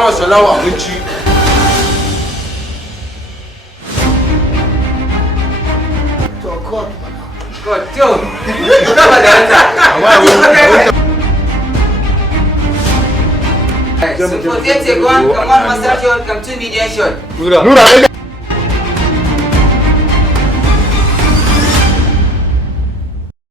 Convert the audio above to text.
kama salawa abinci. Kotu. Gaba da wata. So for 30 seconds, come on, master shot, come to medium shot. Nura.